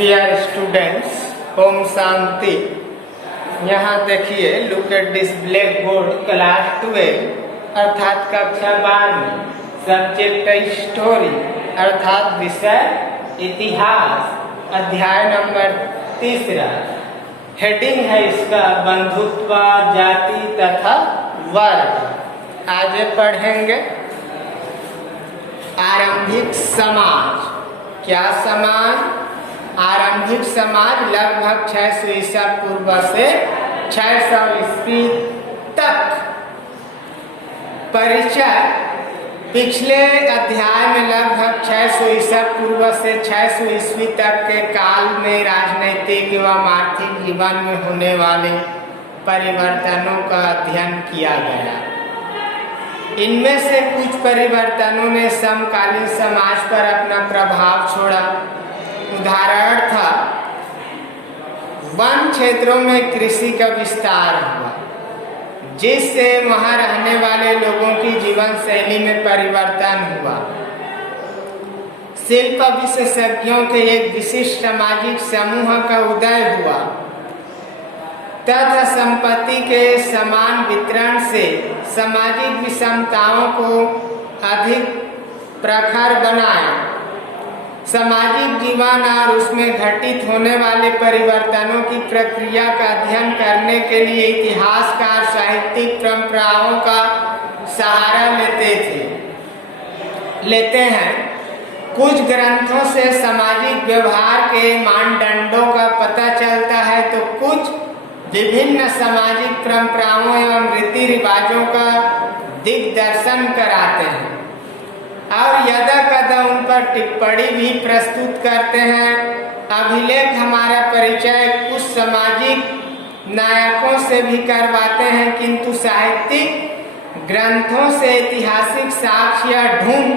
Dear students, Om Shanti. यहाँ देखिए, look at this black board. Class 12 अर्थात कक्षा 12 सब्जेक्ट स्टोरी अर्थात विषय इतिहास, अध्याय नंबर 3। हेडिंग है इसका बंधुत्व, जाति तथा वर्ग। आगे पढ़ेंगे। आरंभिक समाज। क्या समाज? आरंभिक समाज लगभग 600 ईसा पूर्व से 600 ईस्वी तक। परिचय। पिछले अध्याय में लगभग 600 ईसा पूर्व से 600 ईस्वी तक के काल में राजनैतिक एवं आर्थिक जीवन में होने वाले परिवर्तनों का अध्ययन किया गया। इनमें से कुछ परिवर्तनों ने समकालीन समाज पर अपना प्रभाव छोड़ा। उदाहरण था, वन क्षेत्रों में कृषि का विस्तार हुआ, जिससे वहां रहने वाले लोगों की जीवन शैली में परिवर्तन हुआ। शिल्प विशेषज्ञों के एक विशिष्ट सामाजिक समूह का उदय हुआ तथा संपत्ति के समान वितरण से सामाजिक विषमताओं को अधिक प्रखर बनाया। सामाजिक जीवन और उसमें घटित होने वाले परिवर्तनों की प्रक्रिया का अध्ययन करने के लिए इतिहासकार साहित्यिक परंपराओं का सहारा लेते हैं। कुछ ग्रंथों से सामाजिक व्यवहार के मानदंडों का पता चलता है, तो कुछ विभिन्न सामाजिक परंपराओं एवं रीति रिवाजों का दिग्दर्शन कराते हैं और यदा कदा उन पर टिप्पणी भी प्रस्तुत करते हैं। अभिलेख हमारा परिचय कुछ सामाजिक नायकों से भी करवाते हैं, किंतु साहित्यिक ग्रंथों से ऐतिहासिक साक्ष्य ढूंढ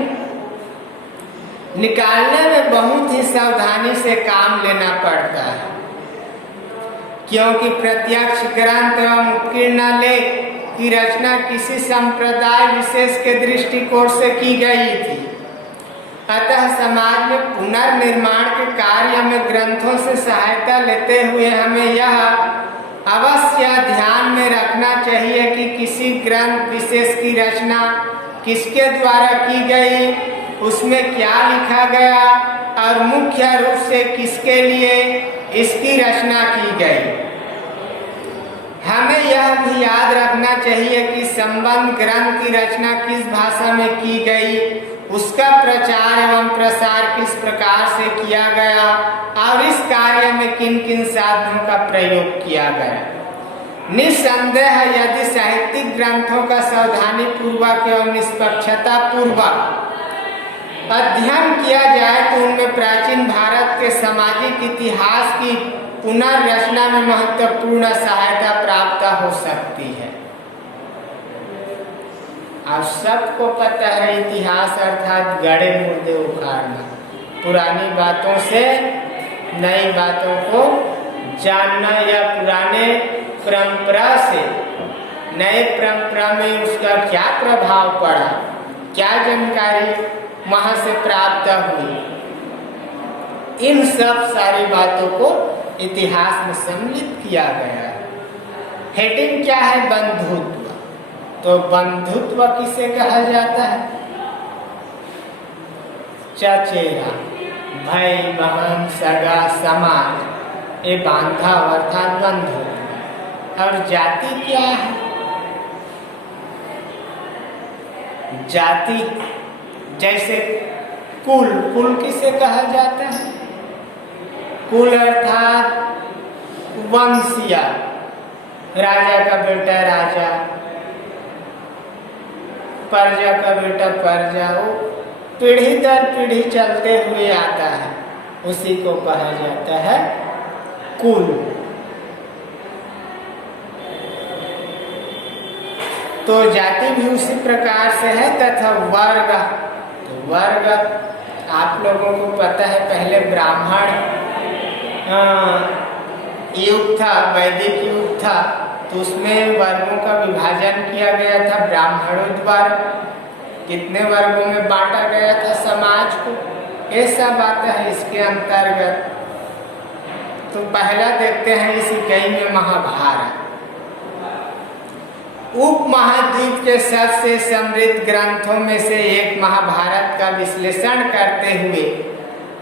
निकालने में बहुत ही सावधानी से काम लेना पड़ता है, क्योंकि प्रत्यक्ष ग्रंथ एवं उत्कीर्ण लेख की रचना किसी संप्रदाय विशेष के दृष्टिकोण से की गई थी। अतः समाज में पुनर्निर्माण के कार्य में ग्रंथों से सहायता लेते हुए हमें यह अवश्य ध्यान में रखना चाहिए कि किसी ग्रंथ विशेष की रचना किसके द्वारा की गई, उसमें क्या लिखा गया और मुख्य रूप से किसके लिए इसकी रचना की गई। हमें यह भी याद रखना चाहिए कि संबंध ग्रंथ की रचना किस भाषा में की गई, उसका प्रचार एवं प्रसार किस प्रकार से किया गया और इस कार्य में किन किन साधनों का प्रयोग किया गया। निस्संदेह यदि साहित्यिक ग्रंथों का सावधानी पूर्वक एवं निष्पक्षता पूर्वक अध्ययन किया जाए तो उनमें प्राचीन भारत के सामाजिक इतिहास की पुनर्रचना में महत्वपूर्ण सहायता प्राप्त हो सकती है। आप सबको पता है, इतिहास अर्थात गड़े मुर्दे उखाड़ना, पुरानी बातों से नई बातों को जानना या पुराने परंपरा से नए परंपरा में उसका क्या प्रभाव पड़ा, क्या जानकारी वहां से प्राप्त हुई, इन सब सारी बातों को इतिहास में सम्मिलित किया गया है। हेडिंग क्या है? बंधुत्व। तो बंधुत्व किसे कहा जाता है? चचेरा, भाई बहन, सगा, समाज, ये बांधव अर्थात बंधु। और जाति क्या है? जाति जैसे कुल, कुल किसे कहा जाता है? कुल अर्थात वंशीय, राजा का बेटा राजा, प्रजा का बेटा प्रजा, वो पीढ़ी दर पीढ़ी चलते हुए आता है, उसी को कहा जाता है कुल। तो जाति भी उसी प्रकार से है तथा वर्ग। तो वर्ग आप लोगों को पता है, पहले ब्राह्मण युग था, वैदिक युग था, तो उसमें वर्गों का विभाजन किया गया था। ब्राह्मणों द्वारा कितने वर्गों में बांटा गया था समाज को, ये सब आता है इसके अंतर्गत। तो पहला देखते हैं इस इकाई में महाभारत। उपमहाद्वीप के सबसे समृद्ध ग्रंथों में से एक महाभारत का विश्लेषण करते हुए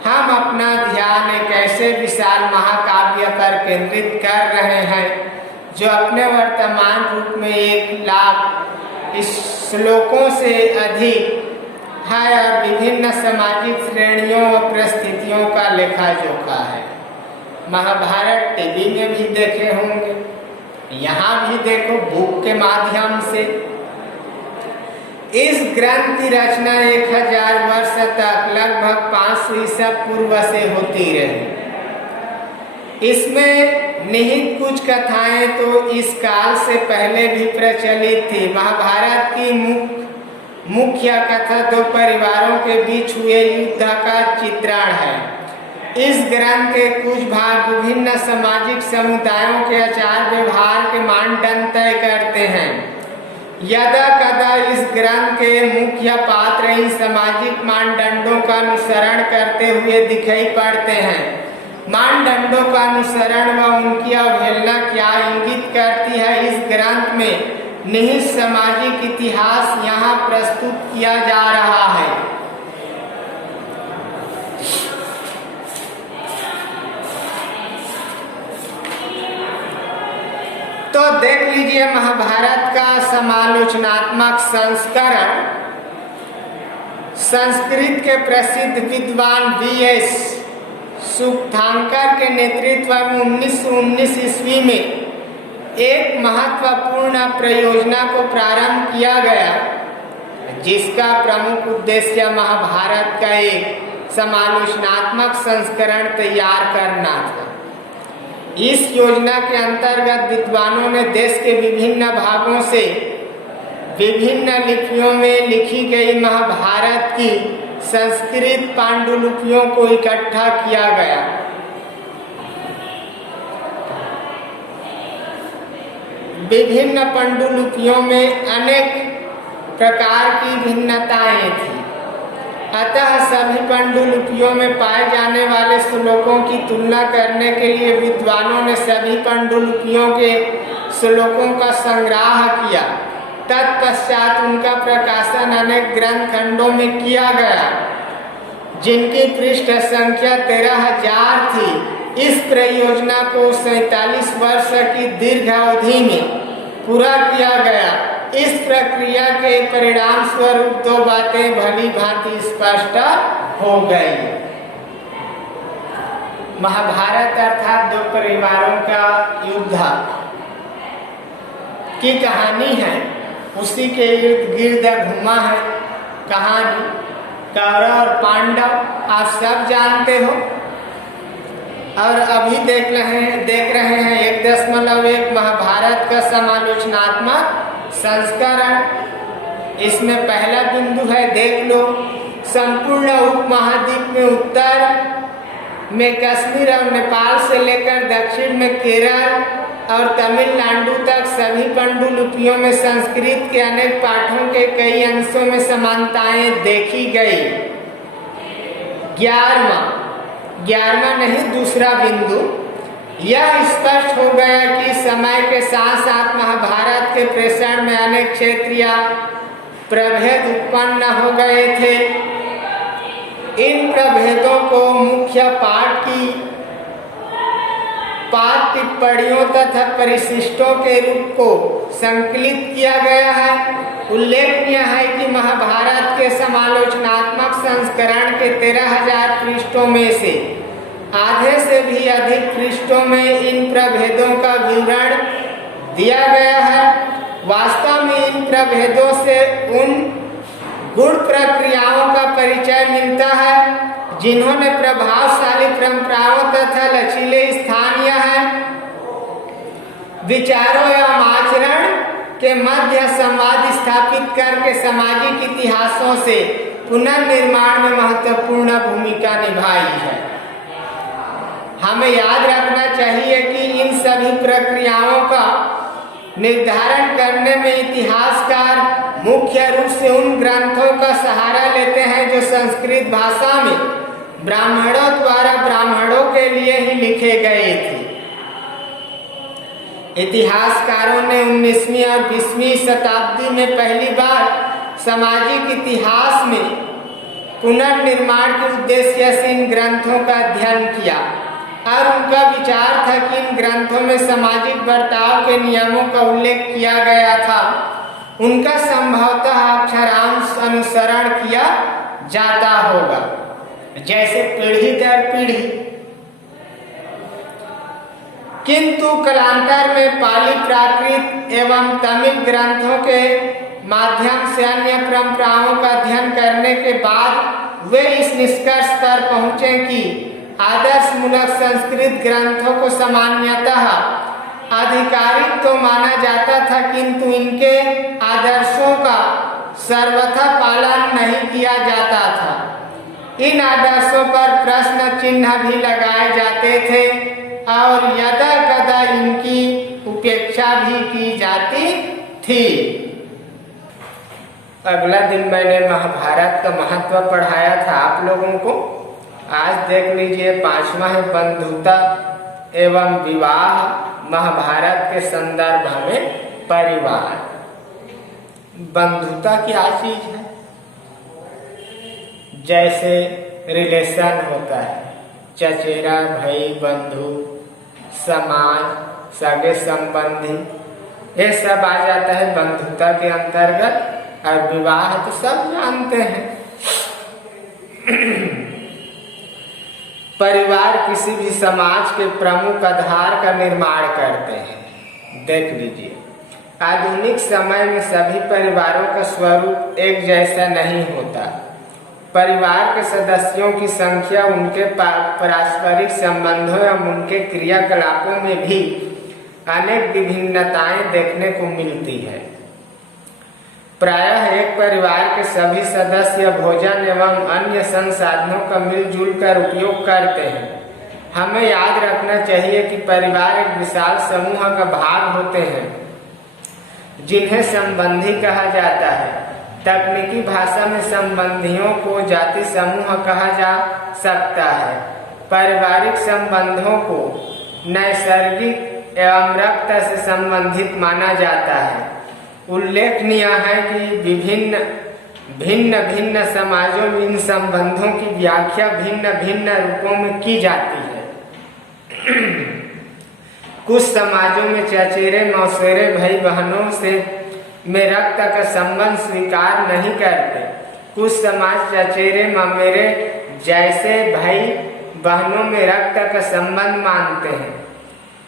हम अपना ध्यान एक ऐसे विशाल महाकाव्य पर केंद्रित कर रहे हैं जो अपने वर्तमान रूप में 1,00,000 श्लोकों से अधिक है और विभिन्न सामाजिक श्रेणियों और परिस्थितियों का लेखा जोखा है। महाभारत टीवी में भी देखे होंगे, यहाँ भी देखो बुक के माध्यम से। इस ग्रंथ की रचना 1000 वर्ष तक लगभग 500 ईसा पूर्व से होती रही। इसमें निहित कुछ कथाएं तो इस काल से पहले भी प्रचलित थी। महाभारत की मुख्य कथा दो परिवारों के बीच हुए युद्ध का चित्रण है। इस ग्रंथ के कुछ भाग विभिन्न सामाजिक समुदायों के आचार व्यवहार के मानदंड तय करते हैं। यदा कदा इस ग्रंथ के मुख्य पात्र इन सामाजिक मानदंडों का अनुसरण करते हुए दिखाई पड़ते हैं। मानदंडों का अनुसरण व उनकी अवहेलना क्या इंगित करती है, इस ग्रंथ में निहित सामाजिक इतिहास यहाँ प्रस्तुत किया जा रहा है। तो देख लीजिए महाभारत का समालोचनात्मक संस्करण संस्कृत के प्रसिद्ध विद्वान V.S. सुक्तांकर के नेतृत्व में 1919 ईस्वी में एक महत्वपूर्ण परियोजना को प्रारंभ किया गया, जिसका प्रमुख उद्देश्य महाभारत का एक समालोचनात्मक संस्करण तैयार करना था। इस योजना के अंतर्गत विद्वानों ने देश के विभिन्न भागों से विभिन्न लिपियों में लिखी गई महाभारत की संस्कृत पांडुलिपियों को इकट्ठा किया गया। विभिन्न पांडुलिपियों में अनेक प्रकार की भिन्नताएं थी, अतः सभी पांडुलिपियों में पाए जाने वाले श्लोकों की तुलना करने के लिए विद्वानों ने सभी पांडुलिपियों के श्लोकों का संग्रह किया। तत्पश्चात उनका प्रकाशन अनेक ग्रंथ खंडों में किया गया, जिनकी पृष्ठ संख्या 13,000 थी। इस परियोजना को 47 वर्ष की दीर्घ अवधि में पूरा किया गया। इस प्रक्रिया के परिणाम स्वरूप दो बातें भली भांति स्पष्ट हो गई। महाभारत अर्थात दो परिवारों का युद्ध की कहानी है, उसी के इर्द गिर्द घुमा है कहानी। कौरव और पांडव आप सब जानते हो, और अभी देख रहे हैं 1.1 महाभारत का समालोचनात्मक संस्करण। इसमें पहला बिंदु है, देख लो, संपूर्ण उपमहाद्वीप में उत्तर में कश्मीर और नेपाल से लेकर दक्षिण में केरल और तमिलनाडु तक सभी पांडुलिपियों में संस्कृत के अनेक पाठों के कई अंशों में समानताएं देखी गई। 11वां नहीं, दूसरा बिंदु, यह स्पष्ट हो गया कि समय के साथ साथ महाभारत के प्रेषण में अनेक क्षेत्रीय प्रभेद उत्पन्न हो गए थे। इन प्रभेदों को मुख्य पाठ टिप्पणियों तथा परिशिष्टों के रूप को संकलित किया गया है। उल्लेखनीय है कि महाभारत के समालोचनात्मक संस्करण के 13,000 पृष्ठों में से आधे से भी अधिक पृष्ठों में इन प्रभेदों का विवरण दिया गया है। वास्तव में इन प्रभेदों से उन गुण प्रक्रियाओं का परिचय मिलता है जिन्होंने प्रभावशाली परंपराओं तथा लचीले स्थानीय विचारों एवं आचरण के मध्य संवाद स्थापित करके सामाजिक इतिहासों से पुनर्निर्माण में महत्वपूर्ण भूमिका निभाई है। हमें याद रखना चाहिए कि इन सभी प्रक्रियाओं का निर्धारण करने में इतिहासकार मुख्य रूप से उन ग्रंथों का सहारा लेते हैं जो संस्कृत भाषा में ब्राह्मणों द्वारा ब्राह्मणों के लिए ही लिखे गए थे। इतिहासकारों ने 19वीं और 20वीं शताब्दी में पहली बार सामाजिक इतिहास में पुनर्निर्माण के उद्देश्य से इन ग्रंथों का अध्ययन किया और उनका विचार था कि इन ग्रंथों में सामाजिक बर्ताव के नियमों का उल्लेख किया गया था, उनका संभवतः अक्षरांश अनुसरण किया जाता होगा, जैसे पीढ़ी दर पीढ़ी। किंतु कालांतर में पाली प्राकृत एवं तमिल ग्रंथों के माध्यम से अन्य परंपराओं का अध्ययन करने के बाद वे इस निष्कर्ष पर पहुंचे कि आदर्श मूलक संस्कृत ग्रंथों को सामान्यतः आधिकारिक तो माना जाता था, किंतु इनके आदर्शों का सर्वथा पालन नहीं किया जाता था। इन आदर्शों पर प्रश्न चिन्ह भी लगाए जाते थे और यदा कदा इनकी उपेक्षा भी की जाती थी। अगला दिन मैंने महाभारत का महत्व पढ़ाया था आप लोगों को। आज देख लीजिए 5वां है बंधुता एवं विवाह महाभारत के संदर्भ में परिवार। बंधुता क्या चीज है? जैसे रिलेशन होता है, चचेरा भाई बंधु, समाज, सगे संबंधी, ये सब आ जाता है बंधुता के अंतर्गत। और विवाह तो सब जानते हैं। परिवार किसी भी समाज के प्रमुख आधार का निर्माण करते हैं। देख लीजिए, आधुनिक समय में सभी परिवारों का स्वरूप एक जैसा नहीं होता। परिवार के सदस्यों की संख्या उनके पारस्परिक संबंधों एवं उनके क्रियाकलापों में भी अनेक विभिन्नताएं देखने को मिलती है। प्रायः एक परिवार के सभी सदस्य भोजन एवं अन्य संसाधनों का मिलजुल कर उपयोग करते हैं। हमें याद रखना चाहिए कि परिवार एक विशाल समूह का भाग होते हैं जिन्हें संबंधी कहा जाता है। तकनीकी भाषा में संबंधियों को जाति समूह कहा जा सकता है। पारिवारिक संबंधों को नैसर्गिक एवं रक्त से संबंधित माना जाता है। उल्लेखनीय है कि भिन्न भिन्न समाजों में इन संबंधों की व्याख्या भिन्न भिन्न रूपों में की जाती है। कुछ समाजों में चचेरे मौसेरे भाई बहनों से में रक्त का संबंध स्वीकार नहीं करते। कुछ समाज चचेरे ममेरे जैसे भाई बहनों में रक्त का संबंध मानते हैं।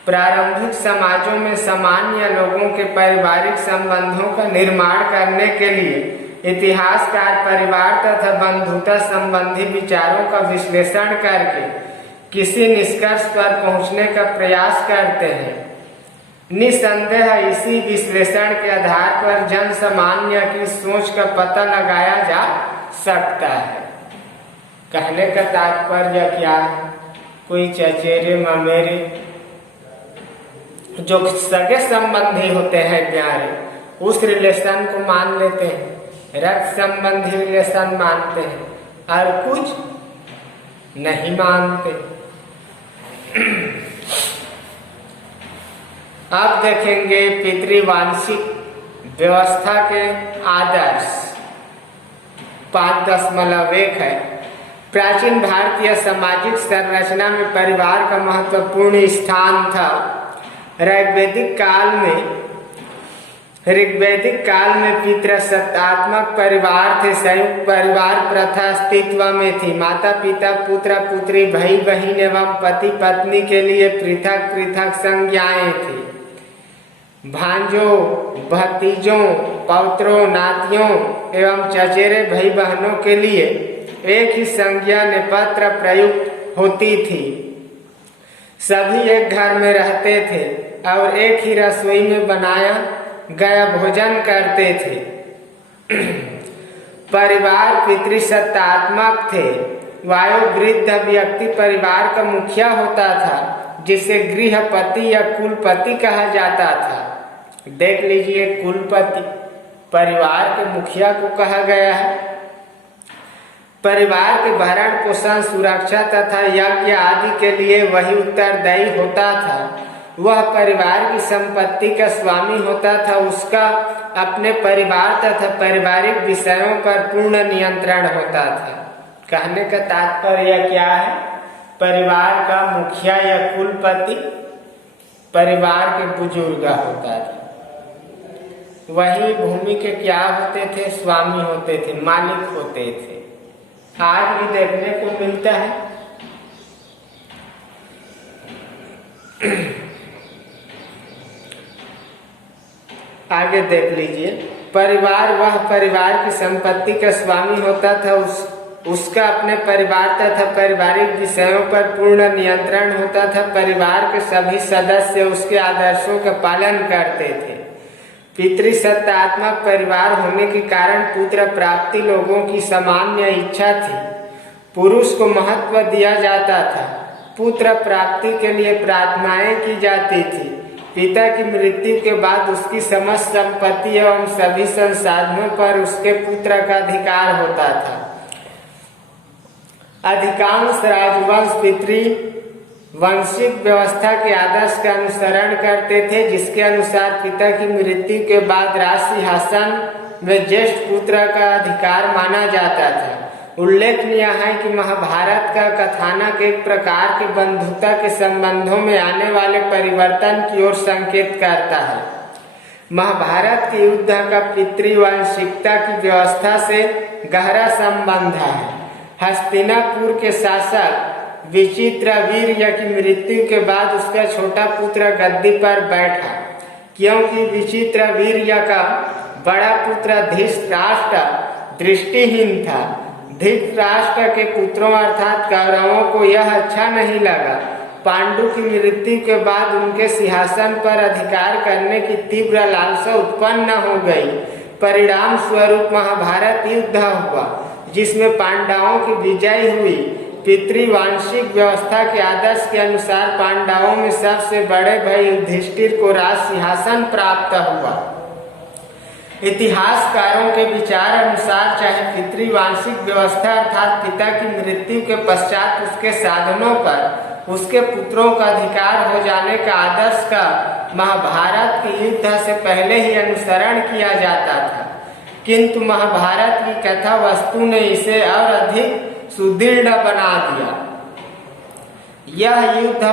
प्रारंभिक समाजों में सामान्य लोगों के पारिवारिक संबंधों का निर्माण करने के लिए इतिहासकार परिवार तथा बंधुता संबंधी विचारों का विश्लेषण करके किसी निष्कर्ष पर पहुंचने का प्रयास करते हैं। निसंदेह इसी विश्लेषण के आधार पर जन सामान्य की सोच का पता लगाया जा सकता है। कहने का तात्पर्य क्या है? कोई चचेरे ममेरे जो सगे संबंधी होते हैं प्यारे, उस रिलेशन को मान लेते हैं, रक्त संबंधी रिलेशन मानते हैं, और कुछ नहीं मानते। अब देखेंगे पितृवांशिक व्यवस्था के आदर्श 5.1 है। प्राचीन भारतीय सामाजिक संरचना में परिवार का महत्वपूर्ण स्थान था। ऋग्वैदिक काल में पितृसत्तात्मक परिवार थे। संयुक्त परिवार प्रथा अस्तित्व में थी। माता पिता, पुत्र पुत्री, भाई बहन एवं पति पत्नी के लिए पृथक पृथक संज्ञाएं थी। भांजों, भतीजों, पौत्रों, नातियों एवं चचेरे भाई बहनों के लिए एक ही संज्ञा नेपत्र प्रयुक्त होती थी। सभी एक घर में रहते थे और एक ही रसोई में बनाया गया भोजन करते थे। परिवार पितृसत्तात्मक थे। वयोवृद्ध व्यक्ति परिवार का मुखिया होता था, जिसे गृहपति या कुलपति कहा जाता था। देख लीजिए, कुलपति परिवार के मुखिया को कहा गया है। परिवार के भरण पोषण, सुरक्षा तथा यज्ञ आदि के लिए वही उत्तरदायी होता था। वह परिवार की संपत्ति का स्वामी होता था। उसका अपने परिवार तथा पारिवारिक विषयों पर पूर्ण नियंत्रण होता था। कहने का तात्पर्य क्या है? परिवार का मुखिया या कुलपति परिवार के बुजुर्ग होता था। वही भूमि के क्या होते थे? स्वामी होते थे, मालिक होते थे। आज भी देखने को मिलता है। आगे देख लीजिए। परिवार वह परिवार की संपत्ति का स्वामी होता था। उसका अपने परिवार तथा पारिवारिक विषयों पर पूर्ण नियंत्रण होता था। परिवार के सभी सदस्य उसके आदर्शों का पालन करते थे। पितृसत्तात्मक परिवार होने के कारण पुत्र प्राप्ति लोगों की सामान्य इच्छा थी। पुरुष को महत्व दिया जाता था। पुत्र प्राप्ति के लिए प्रार्थनाएं की जाती थी। पिता की मृत्यु के बाद उसकी समस्त संपत्ति एवं सभी संसाधनों पर उसके पुत्र का अधिकार होता था। अधिकांश राजवंश पितृवंशिक व्यवस्था के आदर्श का अनुसरण करते थे, जिसके अनुसार पिता की मृत्यु के बाद राज सिंहासन में ज्येष्ठ पुत्र का अधिकार माना जाता था। उल्लेखनीय है कि महाभारत का कथानक एक प्रकार के बंधुता के संबंधों में आने वाले परिवर्तन की ओर संकेत करता है। महाभारत के युद्ध का पितृवंशिकता की व्यवस्था से गहरा संबंध है। हस्तिनापुर के शासक विचित्रवीर्य की मृत्यु के बाद उसका छोटा पुत्र गद्दी पर बैठा। क्योंकि विचित्रवीर्य का बड़ा पुत्र धृतराष्ट्र दृष्टिहीन था, धृतराष्ट्र के पुत्रों अर्थात कौरवों को यह अच्छा नहीं लगा। पांडु की मृत्यु के बाद उनके सिंहासन पर अधिकार करने की तीव्र लालसा उत्पन्न हो गई। परिणाम स्वरूप महाभारत युद्ध हुआ, जिसमें पांडवों की विजय हुई। पितृवांशिक व्यवस्था के आदर्श के अनुसार पांडवों में सबसे बड़े भाई युधिष्ठिर को राज सिंहासन प्राप्त हुआ। इतिहासकारों के विचार अनुसार चाहे पितृवांशिक व्यवस्था अर्थात पिता की मृत्यु के पश्चात उसके साधनों पर उसके पुत्रों का अधिकार हो जाने का आदर्श का महाभारत के युद्ध से पहले ही अनुसरण किया जाता था, किंतु महाभारत की कथा वस्तु ने इसे और अधिक सुदृढ़ बना दिया। यह युद्ध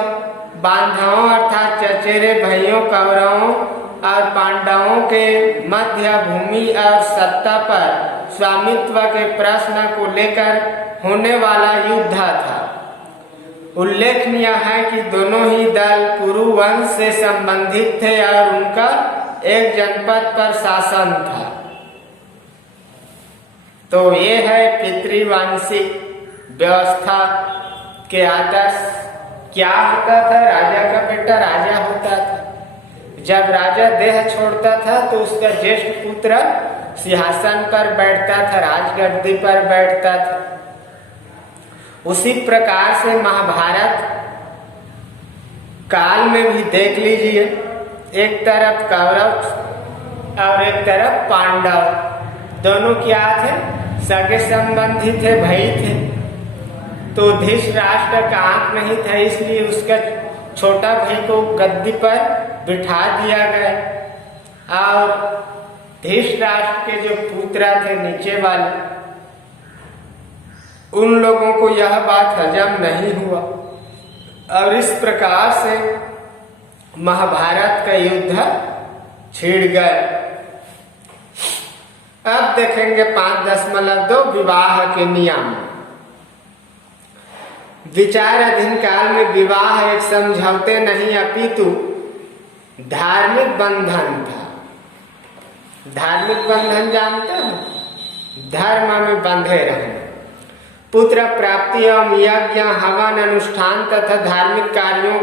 बांधवों अर्थात चचेरे भाइयों कौरवों और पांडवों के मध्य भूमि और सत्ता पर स्वामित्व के प्रश्न को लेकर होने वाला युद्ध था। उल्लेखनीय है कि दोनों ही दल कुरु वंश से संबंधित थे और उनका एक जनपद पर शासन था। तो ये है पितृवांशिक व्यवस्था के आदर्श। क्या होता था? राजा का बेटा राजा होता था। जब राजा देह छोड़ता था तो उसका ज्येष्ठ पुत्र सिंहासन पर बैठता था, राजगद्दी पर बैठता था। उसी प्रकार से महाभारत काल में भी देख लीजिए, एक तरफ कौरव और एक तरफ पांडव, दोनों क्या थे? सगे संबंधी थे, भाई थे। तो धृतराष्ट्र का आंख नहीं था, इसलिए उसका छोटा भाई को गद्दी पर बिठा दिया गया और धृतराष्ट्र के जो पुत्र थे नीचे वाले, उन लोगों को यह बात हजम नहीं हुआ और इस प्रकार से महाभारत का युद्ध छिड़ गया। अब देखेंगे 5.2 विवाह के नियम। विचाराधीन काल में विवाह एक समझौते नहीं अपितु धार्मिक बंधन था। धार्मिक बंधन जानते हो? धर्म में बंधे रहना। पुत्र प्राप्ति एवं यज्ञ हवन अनुष्ठान तथा धार्मिक कार्यों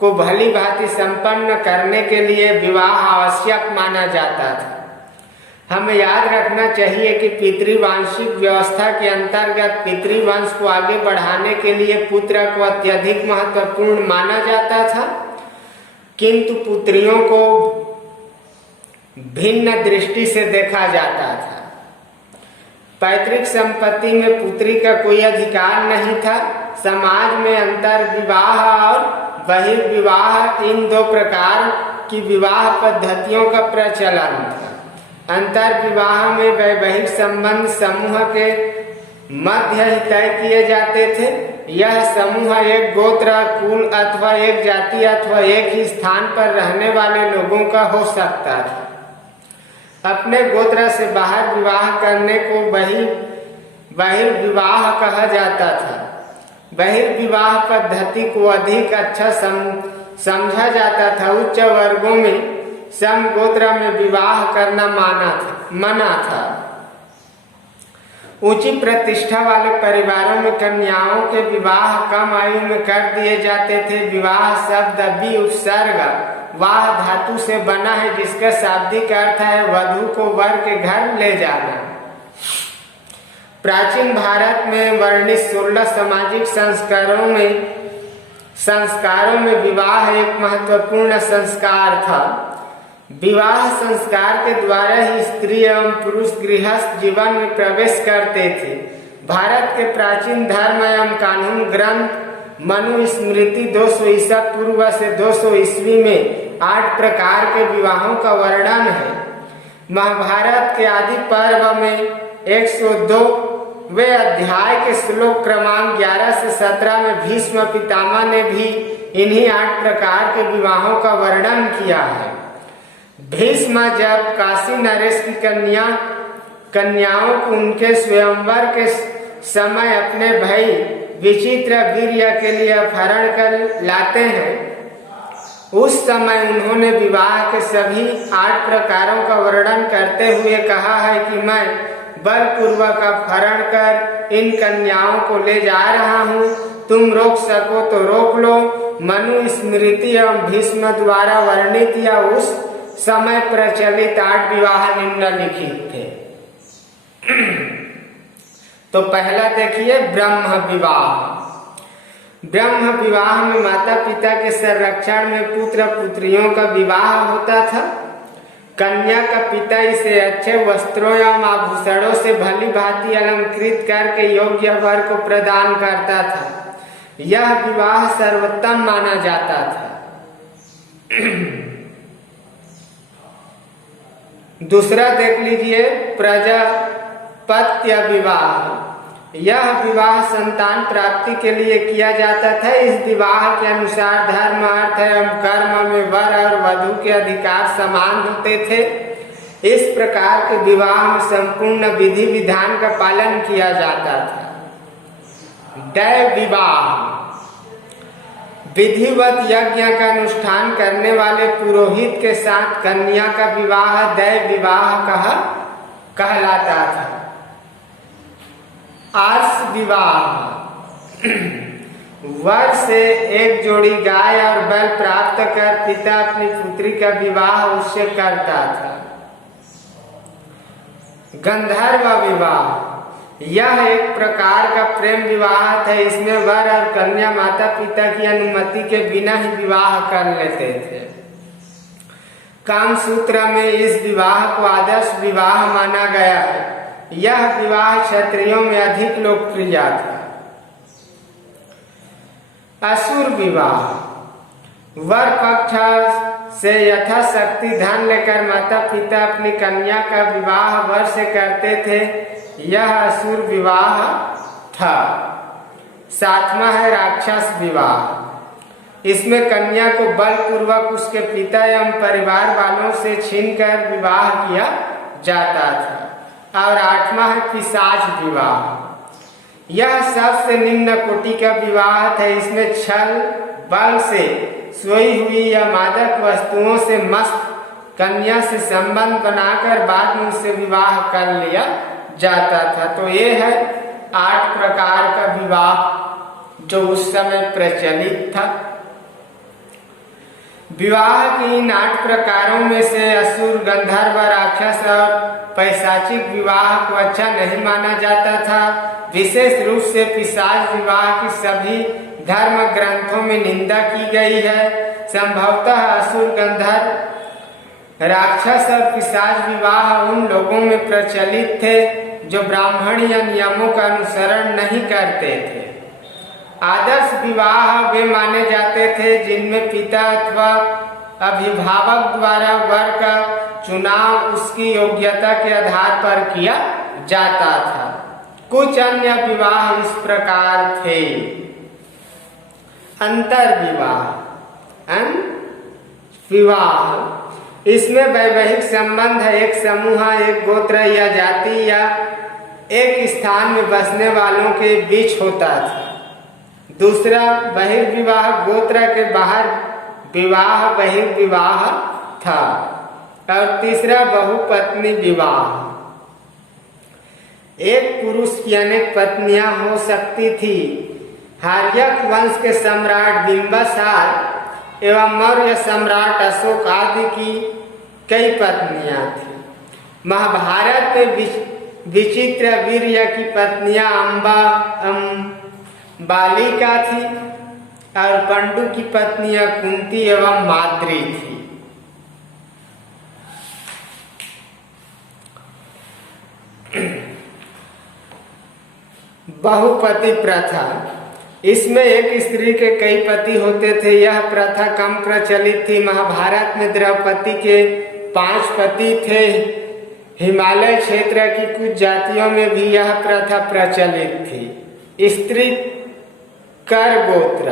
को भली भांति संपन्न करने के लिए विवाह आवश्यक माना जाता था। हमें याद रखना चाहिए कि पितृवांशिक व्यवस्था के अंतर्गत पितृवंश को आगे बढ़ाने के लिए पुत्र को अत्यधिक महत्वपूर्ण माना जाता था, किंतु पुत्रियों को भिन्न दृष्टि से देखा जाता था। पैतृक संपत्ति में पुत्री का कोई अधिकार नहीं था। समाज में अंतर विवाह और बहिर्विवाह, इन दो प्रकार की विवाह पद्धतियों का प्रचलन था। अंतर विवाह में वैवाहिक संबंध समूह के मध्य ही तय किए जाते थे। यह समूह एक गोत्र, कुल अथवा एक जाति अथवा एक ही स्थान पर रहने वाले लोगों का हो सकता था। अपने गोत्र से बाहर विवाह करने को बहिर्विवाह कहा जाता था। बहिर्विवाह पद्धति को अधिक अच्छा समझा जाता था। उच्च वर्गों में समगोत्र में विवाह करना मना था। ऊंची प्रतिष्ठा वाले परिवारों में कन्याओं के विवाह कम आयु में कर दिए जाते थे। विवाह शब्द भी उपसर्ग वाह धातु से बना है, जिसका शाब्दिक अर्थ है वधु को वर के घर ले जाना। प्राचीन भारत में वर्णित 16 सामाजिक संस्कारों में विवाह एक महत्वपूर्ण संस्कार था। विवाह संस्कार के द्वारा ही स्त्री एवं पुरुष गृहस्थ जीवन में प्रवेश करते थे। भारत के प्राचीन धर्म एवं कानून ग्रंथ मनुस्मृति 200 ईसा पूर्व से 200 ईस्वी में 8 प्रकार के विवाहों का वर्णन है। महाभारत के आदि पर्व में 102वें अध्याय के श्लोक क्रमांक 11 से 17 में भीष्म पितामह ने भी इन्हीं 8 प्रकार के विवाहों का वर्णन किया है। भीष्म जब काशी नरेश की कन्याओं को उनके स्वयंवर के समय अपने भाई विचित्र वीर्य के लिए अपहरण कर लाते हैं, उस समय उन्होंने विवाह के सभी 8 प्रकारों का वर्णन करते हुए कहा है कि मैं बलपूर्वक अपहरण कर इन कन्याओं को ले जा रहा हूँ, तुम रोक सको तो रोक लो। मनुस्मृति एवं भीष्म द्वारा वर्णित या उस समय प्रचलित 8 विवाह निम्नलिखित थे। तो पहला देखिए ब्रह्म विवाह। ब्रह्म विवाह में माता पिता के संरक्षण में पुत्र पुत्रियों का विवाह होता था। कन्या का पिता इसे अच्छे वस्त्रों एवं आभूषणों से भली भांति अलंकृत करके योग्य वर को प्रदान करता था। यह विवाह सर्वोत्तम माना जाता था। दूसरा देख लीजिए प्रजापत्य विवाह। यह विवाह संतान प्राप्ति के लिए किया जाता था। इस विवाह के अनुसार धर्म, अर्थ एवं कर्म में वर और वधु के अधिकार समान होते थे। इस प्रकार के विवाह में संपूर्ण विधि विधान का पालन किया जाता था। दैव विवाह। विधिवत यज्ञ का अनुष्ठान करने वाले पुरोहित के साथ कन्या का विवाह दैव विवाह कहलाता था। आर्ष विवाह। वर से एक जोड़ी गाय और बैल प्राप्त कर पिता अपनी पुत्री का विवाह उससे करता था। गंधर्व विवाह। यह एक प्रकार का प्रेम विवाह था। इसमें वर और कन्या माता पिता की अनुमति के बिना ही विवाह कर लेते थे। कामसूत्र में इस विवाह को आदर्श विवाह माना गया है। यह विवाह क्षत्रियों में अधिक लोकप्रिय था। असुर विवाह। वर पक्ष से यथाशक्ति धन लेकर माता पिता अपनी कन्या का विवाह वर से करते थे। यह असुर विवाह था। 7वां है राक्षस विवाह। इसमें कन्या को बलपूर्वक उसके पिता एवं परिवार वालों से छीनकर विवाह किया जाता था। और 8वां है पिशाच विवाह। यह सबसे निम्न कोटि का विवाह था। इसमें छल बल से सोई हुई या मादक वस्तुओं से मस्त कन्या से संबंध बनाकर बाद में उससे विवाह कर लिया जाता था। तो ये है 8 प्रकार का विवाह जो उस समय प्रचलित था। विवाह की इन 8 प्रकारों में से असुर, गंधर्व, राक्षस और पैशाचिक विवाह को अच्छा नहीं माना जाता था। विशेष रूप से पिशाच विवाह की सभी धर्म ग्रंथों में निंदा की गई है। संभवतः असुर, गंधर्व, राक्षस और पिशाच विवाह उन लोगों में प्रचलित थे जो ब्राह्मणीय नियमों का अनुसरण नहीं करते थे। आदर्श विवाह वे माने जाते थे जिनमें पिता अथवा अभिभावक द्वारा वर का चुनाव उसकी योग्यता के आधार पर किया जाता था। कुछ अन्य विवाह इस प्रकार थे। अंतर विवाह, इसमें वैवाहिक संबंध एक समूह, एक गोत्र या जाति या एक स्थान में बसने वालों के बीच होता था। दूसरा बहिर्विवाह, गोत्र के बाहर विवाह बहिर्विवाह था। और तीसरा बहुपत्नी विवाह, एक पुरुष की अनेक पत्नियां हो सकती थी। हार्यक वंश के सम्राट बिंबिसार एवं मौर्य सम्राट अशोक आदि की कई पत्नियां थी। महाभारत में विचित्र वीर्य की पत्नियां बालिका थी और पंडु की पत्नियां कुंती एवं माद्री थी। बहुपति प्रथा, इसमें एक स्त्री के कई पति होते थे। यह प्रथा कम प्रचलित थी। महाभारत में द्रौपदी के 5 पति थे। हिमालय क्षेत्र की कुछ जातियों में भी यह प्रथा प्रचलित थी। स्त्री कर गोत्र,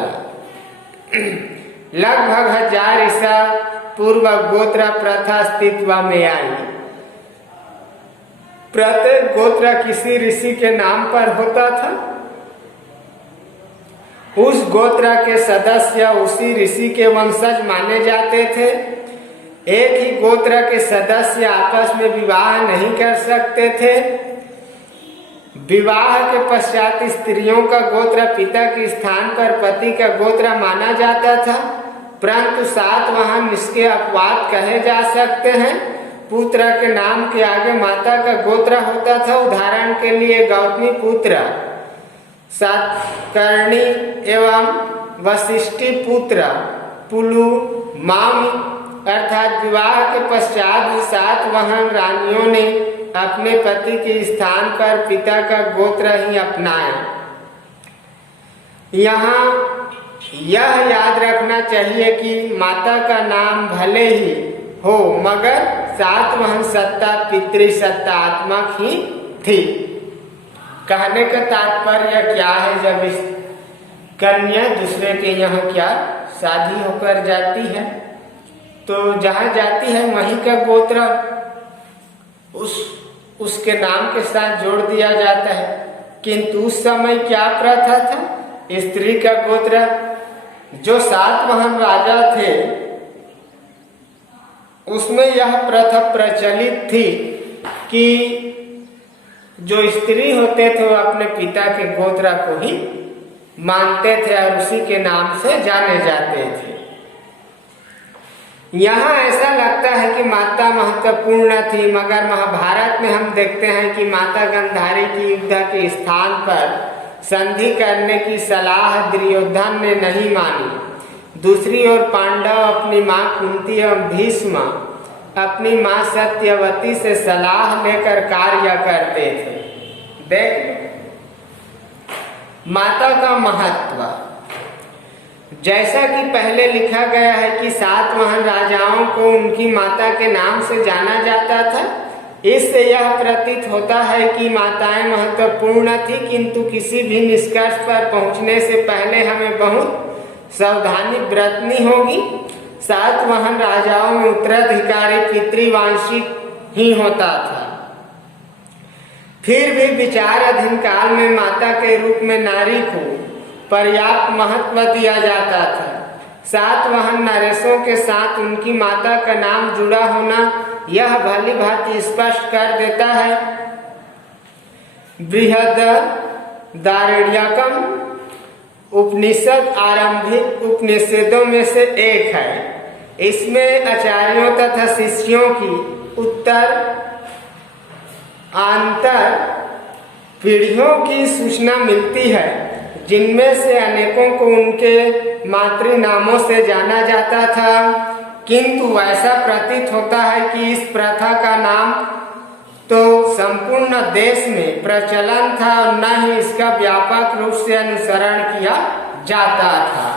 लगभग 1000 ईसा पूर्व गोत्र प्रथा अस्तित्व में आई। प्रत्येक गोत्र किसी ऋषि के नाम पर होता था। उस गोत्र के सदस्य उसी ऋषि के वंशज माने जाते थे। एक ही गोत्र के सदस्य आपस में विवाह नहीं कर सकते थे। विवाह के पश्चात स्त्रियों का गोत्र पिता के स्थान पर पति का गोत्र माना जाता था, परंतु सातवाहन इसके अपवाद कहे जा सकते हैं। पुत्र के नाम के आगे माता का गोत्र होता था। उदाहरण के लिए गौतमी पुत्र सातकर्णी एवं वशिष्ठी पुत्र पुलु मामी, अर्थात विवाह के पश्चात 7 वहन रानियों ने अपने पति के स्थान पर पिता का गोत्र ही अपनाया। यहाँ यह याद रखना चाहिए कि माता का नाम भले ही हो मगर सातवाहन सत्ता पितृसत्तात्मक ही थी। कहने का तात्पर्य क्या है, जब इस कन्या दूसरे के यहाँ क्या शादी होकर जाती है तो जहाँ जाती है वहीं का गोत्र उसके नाम के साथ जोड़ दिया जाता है। किंतु उस समय क्या प्रथा था, स्त्री का गोत्र जो सातवाहन राजा थे उसमें यह प्रथा प्रचलित थी कि जो स्त्री होते थे वो अपने पिता के गोत्र को ही मानते थे और उसी के नाम से जाने जाते थे। यहाँ ऐसा लगता है कि माता महत्वपूर्ण थी, मगर महाभारत में हम देखते हैं कि माता गांधारी की युद्ध के स्थान पर संधि करने की सलाह दुर्योधन ने नहीं मानी। दूसरी ओर पांडव अपनी मां कुंती एवं भीष्म अपनी मां सत्यवती से सलाह लेकर कार्य करते थे। देख माता का महत्व, जैसा कि पहले लिखा गया है कि सातवाहन राजाओं को उनकी माता के नाम से जाना जाता था। इससे यह प्रतीत होता है कि माताएं महत्वपूर्ण थी, किंतु किसी भी निष्कर्ष पर पहुंचने से पहले हमें बहुत सावधानी बरतनी होगी। सातवाहन राजाओं में उत्तराधिकारी पितृवांशिक ही होता था। फिर भी विचाराधीन काल में माता के रूप में नारी को पर्याप्त महत्व दिया जाता था। सातवाहन नरेशों के साथ उनकी माता का नाम जुड़ा होना यह भली भांति स्पष्ट कर देता है। बृहदारण्यकम उपनिषद आरंभिक उपनिषदों में से एक है। इसमें आचार्यों तथा शिष्यों की अंतर पीढ़ियों की सूचना मिलती है, जिनमें से अनेकों को उनके मातृ नामों से जाना जाता था। किंतु ऐसा प्रतीत होता है कि इस प्रथा का नाम तो संपूर्ण देश में प्रचलन था और न ही इसका व्यापक रूप से अनुसरण किया जाता था।